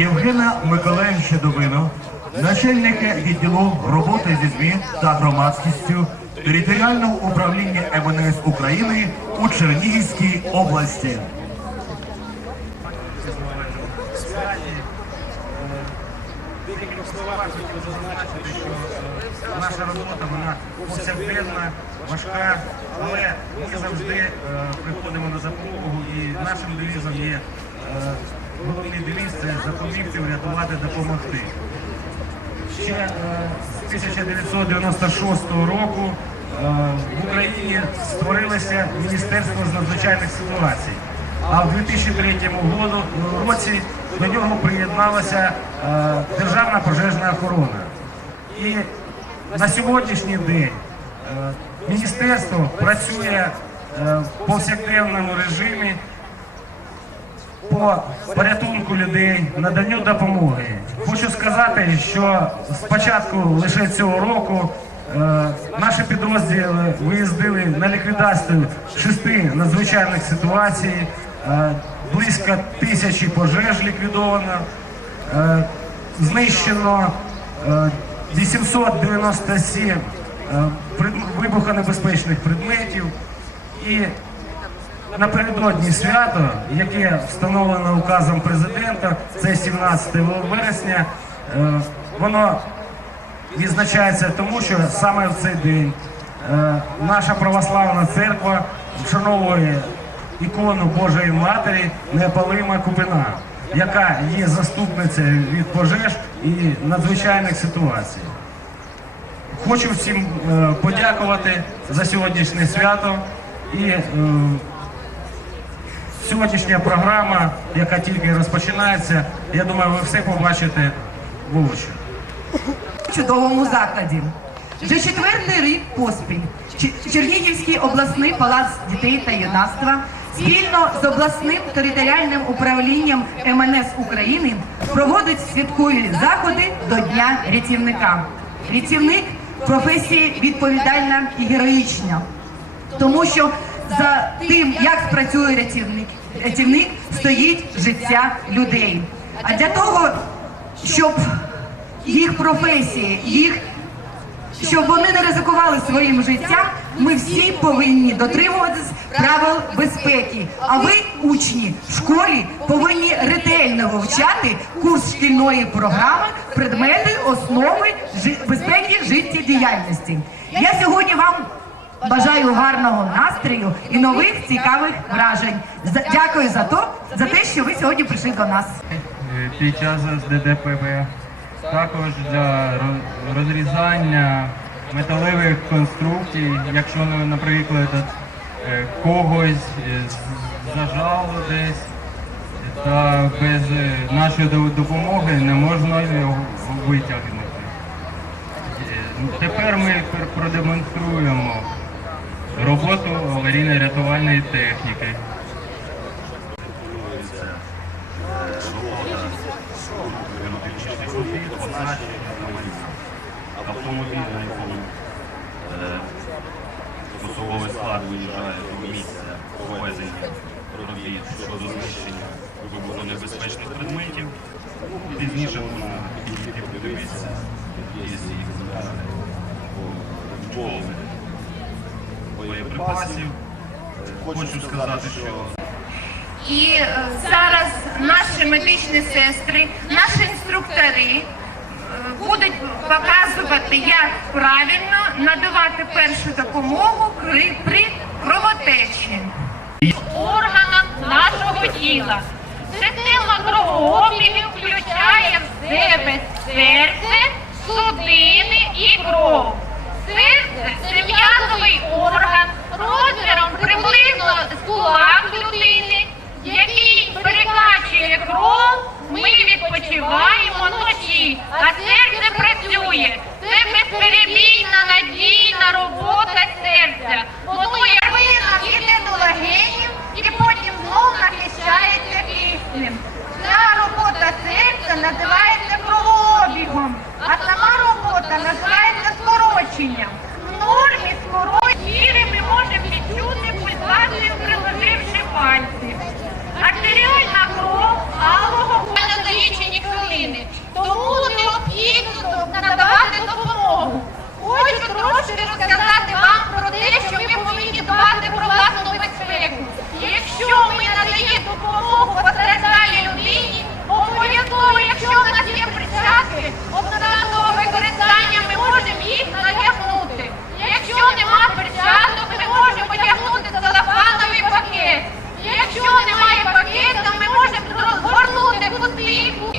Євгена Миколаївича Довину, начальника відділу роботи зі ЗМІ та громадськістю територіального управління МНС України у Чернігівській області. е, наша робота вона повсякденна, важка, але ми завжди е, приходимо на допомогу і нашим девізом є е, це запобігти, врятувати, допомогти. Ще е, з 1996 року е, в Україні створилося Міністерство з надзвичайних ситуацій. А в 2003 году- році до нього приєдналася е, Державна пожежна охорона. І на сьогоднішній день е, міністерство працює е, в повсякденному режимі по порятунку людей, наданню допомоги. Хочу сказати, що спочатку лише цього року е, наші підрозділи виїздили на ліквідацію шести надзвичайних ситуацій, е, близько тисячі пожеж ліквідовано, е, знищено е, 897 е, вибухонебезпечних предметів і Напередодні свято, яке встановлено указом президента, це 17 вересня, е, воно відзначається тому, що саме в цей день е, наша православна церква вшановує ікону Божої Матері Неопалима Купина, яка є заступницею від пожеж і надзвичайних ситуацій. Хочу всім е, подякувати за сьогоднішнє свято і Сьогоднішня програма, яка тільки розпочинається, я думаю, ви все побачите в очі. в чудовому закладі. Вже четвертий рік поспіль Чернігівський обласний палац дітей та юнацтва спільно з обласним територіальним управлінням МНС України проводить святкові заходи до Дня рятівника. Рятівник професія відповідальна і героїчна, тому що за тим, як спрацює рятівник, рятівник стоїть життя людей. А для того, щоб їх професії, їх щоб вони не ризикували своїм життям, ми всі повинні дотримуватись правил безпеки. А ви, учні в школі, повинні ретельно вивчати курс шкільної програми предмети основи безпеки життєдіяльності. Я сьогодні вам бажаю гарного настрою і нових цікавих вражень. За- Дякую за то, за те, що ви сьогодні прийшли до нас. Під час СДДПВ, також для розрізання металевих конструкцій, якщо, наприклад, е, когось зажало десь, та без е, нашої до- допомоги не можна його витягнути. Е, Тепер ми продемонструємо роботу аварійно-рятувальної техніки. автомобіль, на якому е, особовий склад виїжджає до місця повезення робіт щодо знищення вибухонебезпечних предметів. Пізніше можна підійти подивитися, є їх екземпляри або боєприпасів. Е, Хочу сказати, що І е, зараз наші медичні сестри, наші інструктори е, будуть показувати, як правильно надавати першу допомогу при, при кровотечі. органам нашого тіла. Система кровообігу включає в себе серце, судини і кров. Це м'язовий орган розміром приблизно з кулак людини, який перекачує кров. Ми відпочиваємо ночі, а серце працює. Це безперебійна надійна робота серця. Готує Первина йде до легенів і потім знову захищається киснем. Ця робота серця називається кровообігом, а сама робота називається скороченням. В нормі скорочення ми можемо відчути пульсацію, приложивши пальці. Артеріальна хочу розказати вам про те, що ми повинні дбати про власну безпеку. Якщо ми надаємо допомогу постраждалій людині, обов'язково, якщо в нас є перчатки, одноразового використання ми можемо їх надягнути. Якщо нема перчаток, ми можемо одягнути целофановий пакет. Якщо немає пакета, ми можемо розгорнути бутилку.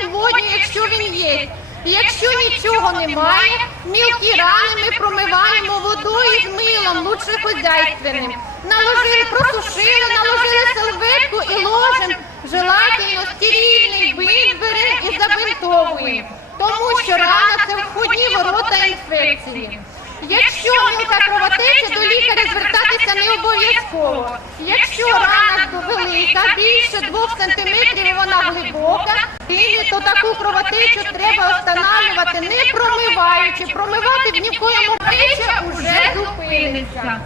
сьогодні, якщо він є. Якщо нічого немає, мілкі рани ми промиваємо водою з милом, лучше хозяйственним. Наложили, просушили, наложили серветку і ложимо желательно стерильний бинт беремо і забинтовуємо. Тому що рана це входні ворота інфекції. Якщо мілка кровотеча, до лікаря звертатися не обов'язково. Якщо рана велика, більше 2 см і вона глибока, і то таку кровотечу треба встановлювати не промиваючи. Промивати в ні в коєму Кровотеча вже зупиниться.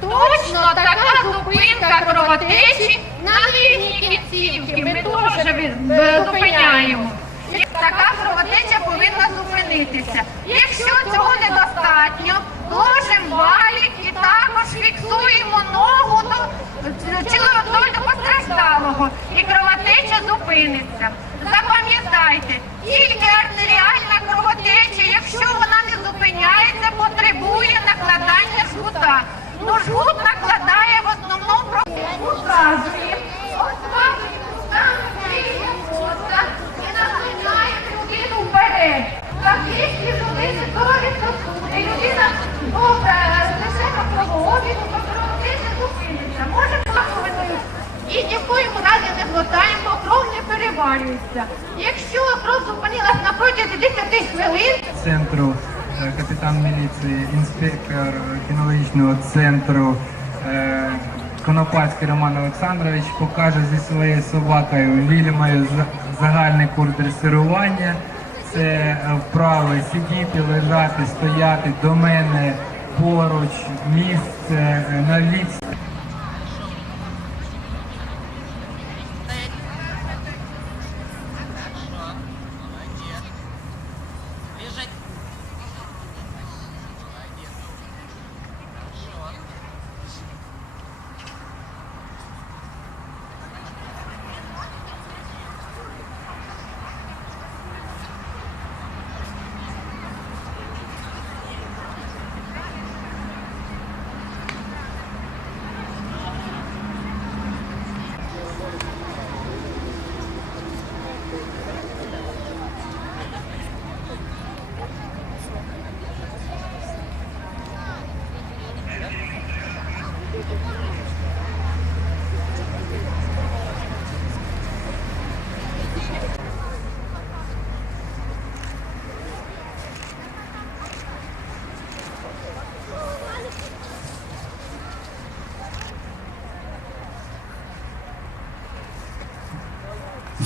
Точно така зупинка кровотечі на нижній кінцівці. Ми теж зупиняємо. Така кровотеча повинна зупинитися. Якщо цього недостатньо, ложимо валік і також фіксуємо ногу до, до постраждалого, і кровотеча зупиниться. Запам'ятайте, тільки артеріальна кровотеча, якщо вона не зупиняється, потребує накладання жгута. Ну жгут накладає в основному указує, обхватує руками крилья хвоста і накликає людину вперед. Так якщо людини здорові сосуди, людина добре лише на кровообігу, то кровотеча зупиниться. Може плакувати. І ні в коєму разі не глотаємо, бо кров не переварюється. Якщо кров зупинилась на протязі 10 хвилин, центру, е, капітан міліції, інспектор кінологічного центру е, Конопацький Роман Олександрович покаже зі своєю собакою Вільмою за- загальний курс дресирування. Це е, вправи сидіти, лежати, стояти до мене поруч, місце на відстані.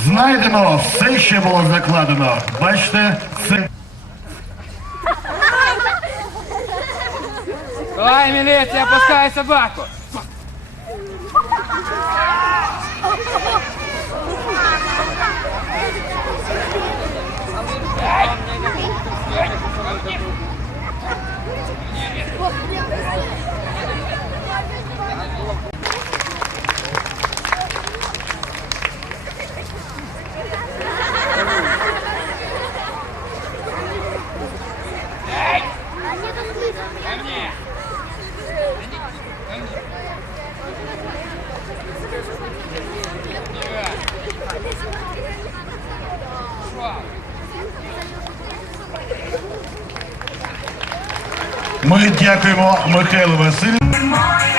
Знайдено все, що було закладено. Бачите, це Ой, міліція, пускай собаку. Ми дякуємо Михайлу Васильовичу.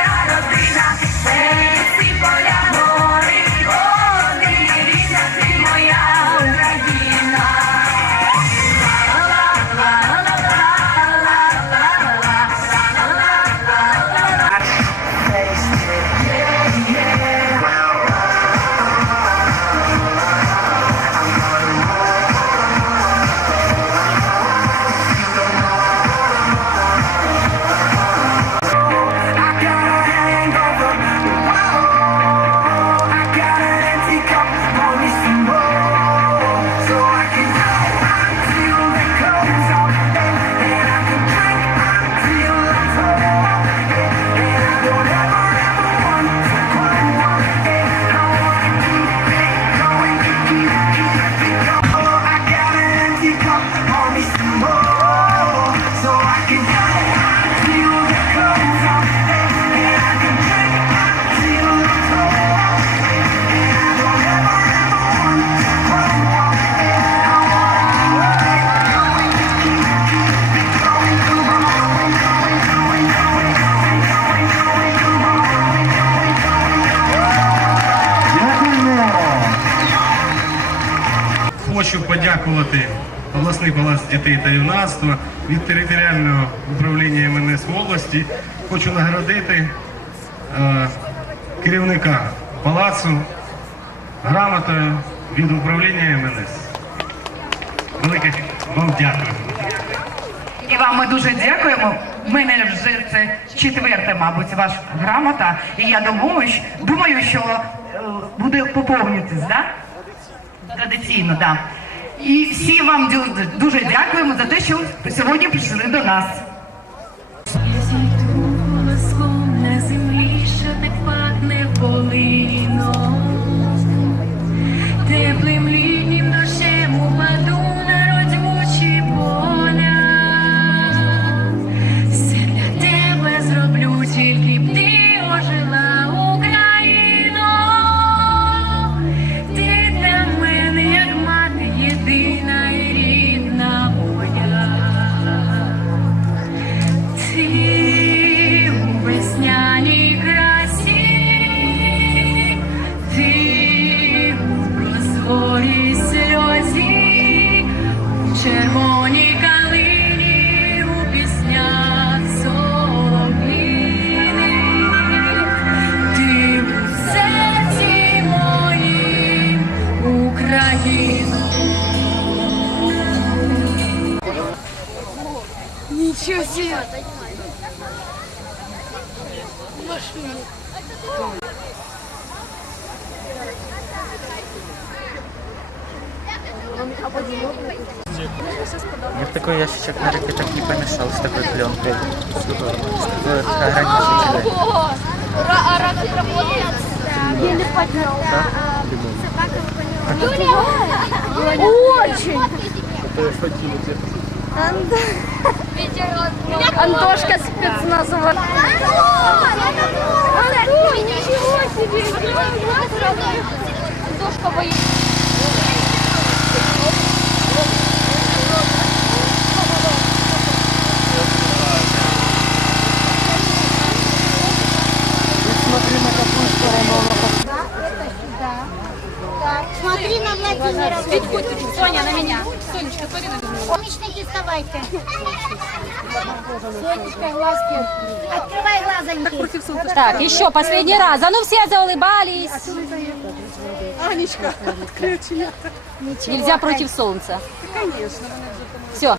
Подякувати обласний палац дітей та юнацтва від територіального управління МНС в області. Хочу наградити е, керівника палацу грамотою від управління МНС. Велике вам дякую. І вам ми дуже дякуємо. В мене вже це четверта, мабуть, ваша грамота. І я думаю, думаю, що е, буде поповнитись, да? Традиційно, да. І всі вам дуже дякуємо за те, що сьогодні прийшли до нас. Ничего себе! Машина. Такой ящичек на ракетах не помешал с такой пленкой. С такой ограничителем. Ура, а ракет работает. Еле поднял. Собака выполнила. А очень! Это я Антошка спецназова. Ничего себе! Антошка боится. Смотри на Владимира. Соня, на меня. Сонечка, смотри на меня. Помощники, вставайте. Сонечка, глазки. Открывай глазоньки. Так, еще последний раз. А ну все заулыбались. Анечка, Нельзя против солнца. Конечно. Все.